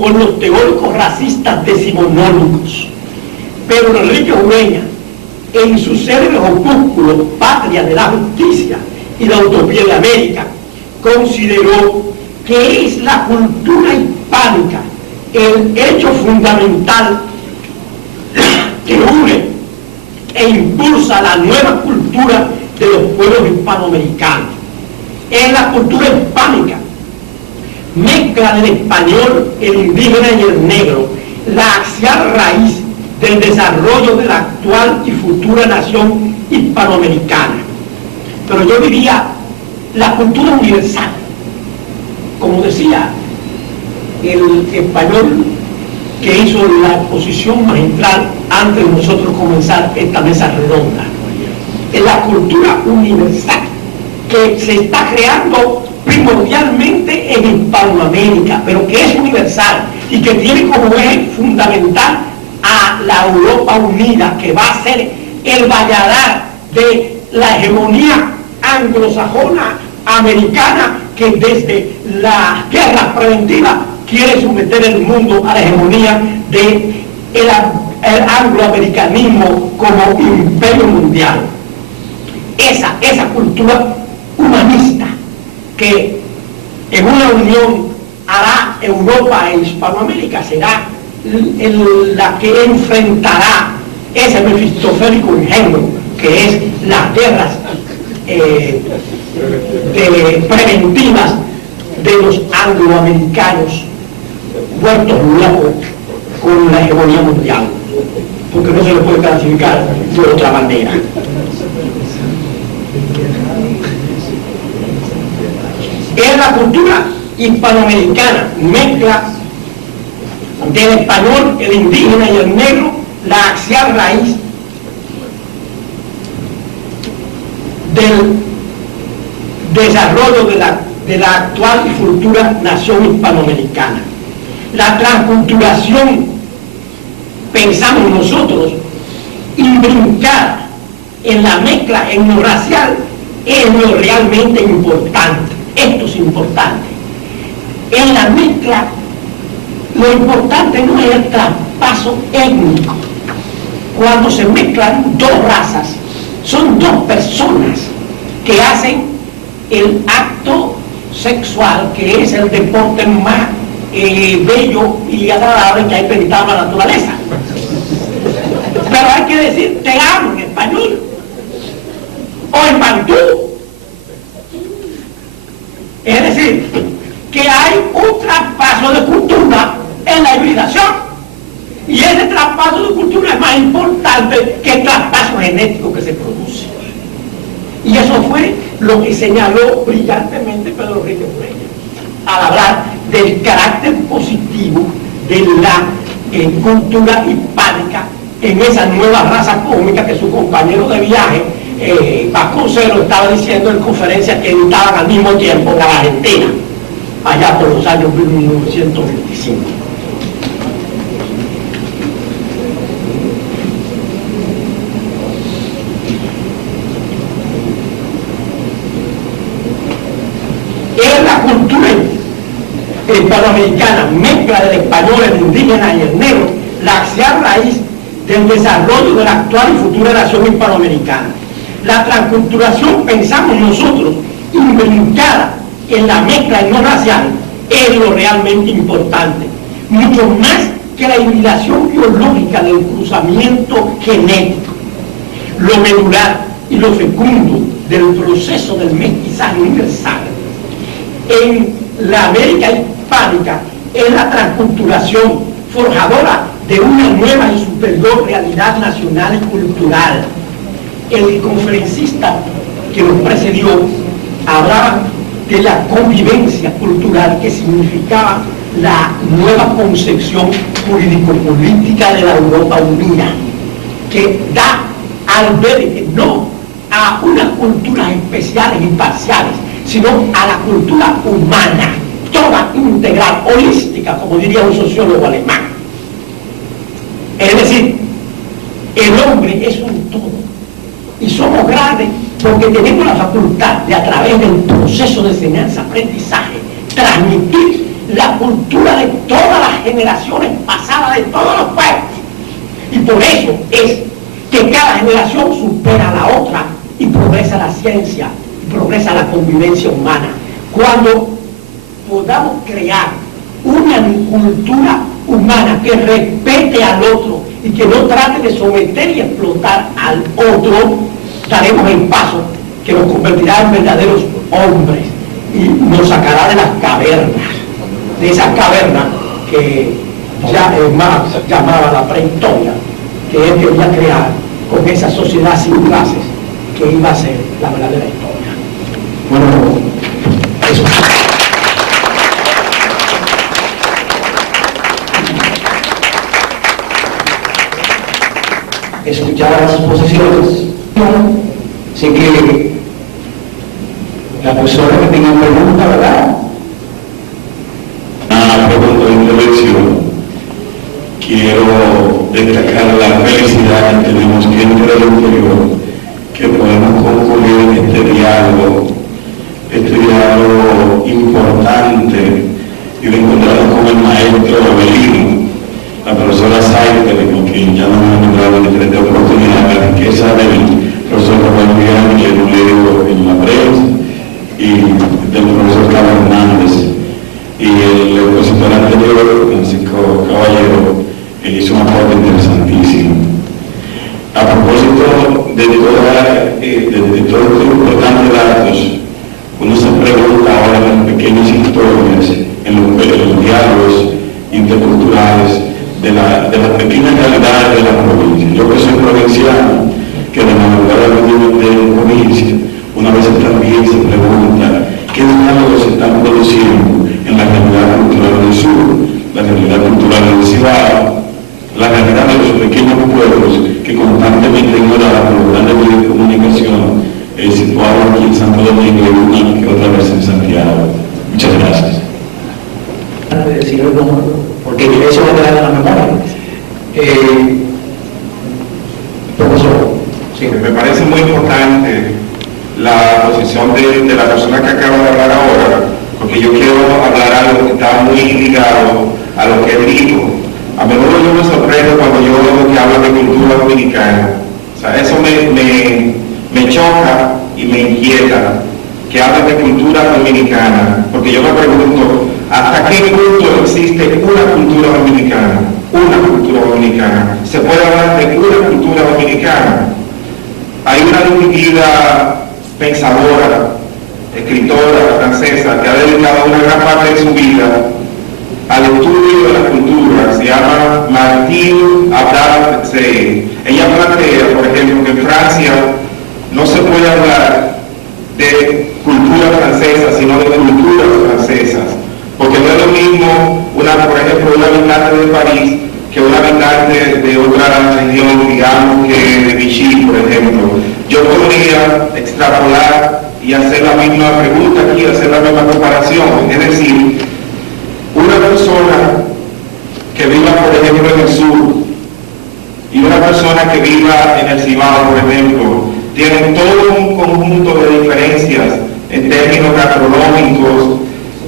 por los teóricos racistas decimonónicos. Pero Enrique Ureña, en su célebre opúsculo Patria de la Justicia y la Utopía de América, consideró que es la cultura hispánica el hecho fundamental que une e impulsa la nueva cultura de los pueblos hispanoamericanos. Es la cultura hispánica, mezcla del español, el indígena y el negro, la axial raíz del desarrollo de la actual y futura nación hispanoamericana. Pero yo diría la cultura universal. Como decía el español que hizo la exposición magistral antes de nosotros comenzar esta mesa redonda, es la cultura universal que se está creando primordialmente en Hispanoamérica, pero que es universal y que tiene como eje fundamental a la Europa unida, que va a ser el valladar de la hegemonía anglosajona americana, que desde la guerra preventiva quiere someter el mundo a la hegemonía de el angloamericanismo como imperio mundial. Esa cultura humanista que en una unión hará Europa e Hispanoamérica será la que enfrentará ese mefistofélico ingenuo que es las guerras preventivas de los angloamericanos vueltos locos con la hegemonía mundial, porque no se le puede clasificar de otra manera. Es la cultura hispanoamericana, mezcla del español, el indígena y el negro, la axial raíz del desarrollo de la actual y futura nación hispanoamericana. La transculturación, pensamos nosotros, imbrincada en la mezcla etnorracial, es lo realmente importante. Esto es importante. En la mezcla, lo importante no es el traspaso étnico. Cuando se mezclan dos razas, son dos personas que hacen el acto sexual, que es el deporte más bello y agradable que ha inventado la naturaleza. Pero hay que decir te amo en español o en bantú. Es decir, que hay un traspaso de cultura en la hibridación, y ese traspaso de cultura es más importante que el traspaso genético que se produce. Y eso fue lo que señaló brillantemente Pedro Enrique Ureña al hablar del carácter positivo de la cultura hispánica en esa nueva raza cósmica que su compañero de viaje Vasconcelos estaba diciendo en conferencias que editaban al mismo tiempo en la Argentina, allá por los años 1925. Es la cultura hispanoamericana, mezcla del español, el indígena y el negro, la axial raíz del desarrollo de la actual y futura nación hispanoamericana. La transculturación, pensamos nosotros, imbrincada en la mezcla no racial, es lo realmente importante, mucho más que la hibridación biológica del cruzamiento genético. Lo medular y lo fecundo del proceso del mestizaje universal en la América hispánica es la transculturación forjadora de una nueva y superior realidad nacional y cultural. El conferencista que nos precedió hablaba de la convivencia cultural, que significaba la nueva concepción jurídico-política de la Europa unida, que da albergue no a unas culturas especiales y parciales, sino a la cultura humana, toda integral, holística, como diría un sociólogo alemán. Es decir, el hombre es un todo, y somos grandes porque tenemos la facultad de, a través del proceso de enseñanza-aprendizaje, transmitir la cultura de todas las generaciones generaciones pasadas de todos los pueblos. Y por eso es que cada generación supera a la otra y progresa la ciencia, y progresa la convivencia humana. Cuando podamos crear una cultura humana que respete al otro y que no trate de someter y explotar al otro, daremos el paso que nos convertirá en verdaderos hombres y nos sacará de las cavernas, de esas cavernas que ya Marx llamaba la prehistoria, que él quería crear con esa sociedad sin clases que iba a ser la verdadera historia. Bueno, eso. Escuchar las exposiciones, así que la persona que tenga pregunta, ¿verdad? Una pregunta de intervención. Quiero destacar la felicidad que tenemos gente del interior, que podemos concluir este diálogo importante y de encontrarnos con el maestro Belino, la profesora Saiter, con quien ya nos hemos encontrado en diferentes oportunidades, la riqueza del profesor Rafael Miguel, que lo leo en la prensa, y del profesor Carlos Hernández, y el expositor anterior, Francisco Caballero, hizo un aporte interesantísimo. A propósito de todos estos importantes datos, uno se pregunta ahora en las pequeñas historias, en los diálogos interculturales, de las pequeñas realidades de la provincia. Yo que soy provinciano, que de madrugada de provincia, una vez también se pregunta qué diálogos se están produciendo en la realidad cultural del sur, la realidad cultural del Cibao, la realidad de los pequeños pueblos que constantemente ignorados por los grandes medios de comunicación situados aquí en Santo Domingo y una que otra vez en Santiago. Muchas gracias. Porque eso va a quedar en la memoria. Profesor. Sí, me parece muy importante la posición de la persona que acaba de hablar ahora, porque yo quiero hablar algo que está muy ligado a lo que él dijo. A menudo yo me sorprendo cuando yo veo que hablan de cultura dominicana. O sea, eso me choca y me inquieta que hablen de cultura dominicana, porque yo me pregunto, ¿hasta qué punto existe una cultura dominicana? Una cultura dominicana. ¿Se puede hablar de una cultura dominicana? Hay una distinguida pensadora, escritora francesa, que ha dedicado una gran parte de su vida al estudio de la cultura. Se llama Martine Aubry. Ella plantea, por ejemplo, que en Francia no se puede hablar de cultura francesa, sino de culturas francesas, porque no es lo mismo, por ejemplo, un habitante de París que un habitante de otra región, digamos que de Vichy, por ejemplo. Yo podría extrapolar y hacer la misma pregunta aquí, hacer la misma comparación, es decir, una persona que viva, por ejemplo, en el sur y una persona que viva en el Cibao, por ejemplo, tienen todo un conjunto de diferencias en términos gastronómicos,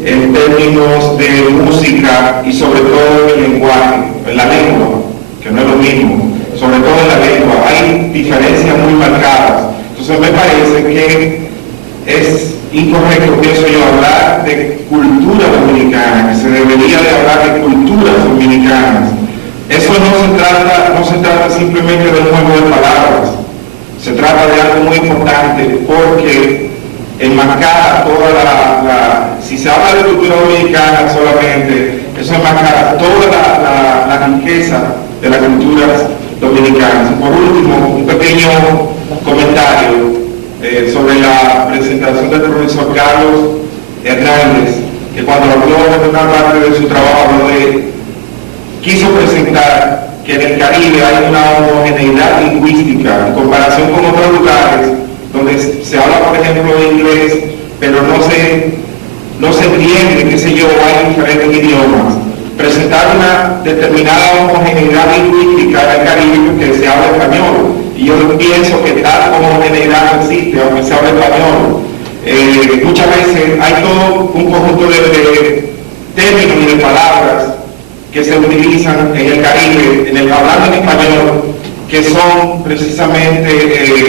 en términos de música y sobre todo en el lenguaje, en la lengua, que no es lo mismo, sobre todo en la lengua, hay diferencias muy marcadas. Entonces me parece que es incorrecto, pienso yo, hablar de cultura dominicana, que se debería de hablar de culturas dominicanas. Eso no se trata simplemente de un juego de palabras, se trata de algo muy importante, porque enmarcar toda si se habla de cultura dominicana solamente, eso enmarca toda la riqueza de las culturas dominicanas. Y por último, un pequeño comentario sobre la presentación del profesor Carlos Hernández, que cuando habló de una parte de su trabajo quiso presentar que en el Caribe hay una homogeneidad lingüística en comparación con otros lugares donde se habla, por ejemplo, inglés, pero no se entiende, qué sé yo, hay diferentes idiomas. Presentar una determinada homogeneidad lingüística en el Caribe que se habla español. Y yo pienso que tal homogeneidad no existe, aunque se habla español. Muchas veces hay todo un conjunto de términos y de palabras que se utilizan en el Caribe, hablando en español, que son precisamente